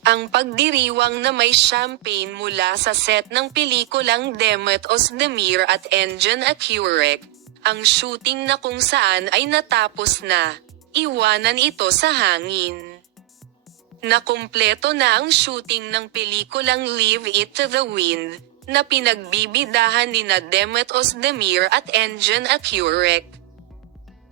Ang pagdiriwang na may champagne mula sa set ng pelikulang Demet Özdemir at Engin Akyurek, ang shooting na kung saan ay natapos na, iwanan ito sa hangin. Nakumpleto na ang shooting ng pelikulang Leave It to the Wind, na pinagbibidahan nina Demet Özdemir at Engin Akyurek.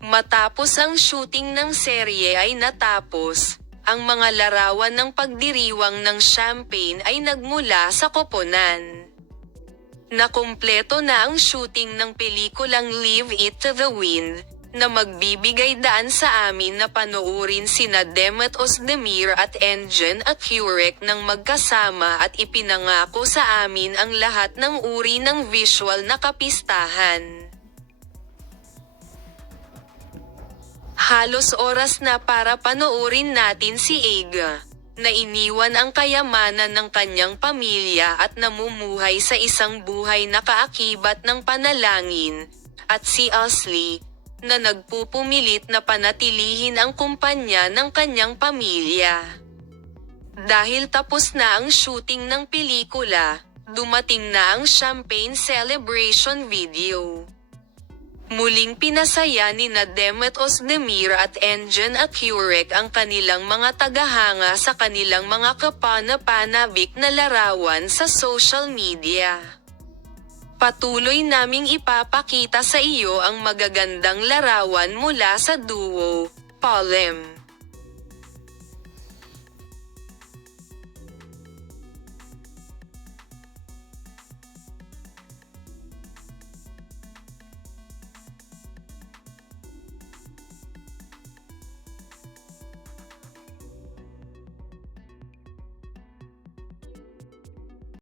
Matapos ang shooting ng serye ay natapos, ang mga larawan ng pagdiriwang ng champagne ay nagmula sa koponan. Nakumpleto na ang shooting ng pelikulang Leave It to the Wind, na magbibigay daan sa amin na panoorin sina Demet Özdemir at Engin Akyurek ng magkasama at ipinangako sa amin ang lahat ng uri ng visual na kapistahan. Halos oras na para panoorin natin si Ega, na iniwan ang kayamanan ng kanyang pamilya at namumuhay sa isang buhay na kaakibat ng panalangin, at si Asli, na nagpupumilit na panatilihin ang kumpanya ng kanyang pamilya. Dahil tapos na ang shooting ng pelikula, dumating na ang champagne celebration video. Muling pinasaya nina Demet Özdemir at Engin Akyurek ang kanilang mga tagahanga sa kanilang mga kapana-panabik na larawan sa social media. Patuloy naming ipapakita sa iyo ang magagandang larawan mula sa duo, Polem.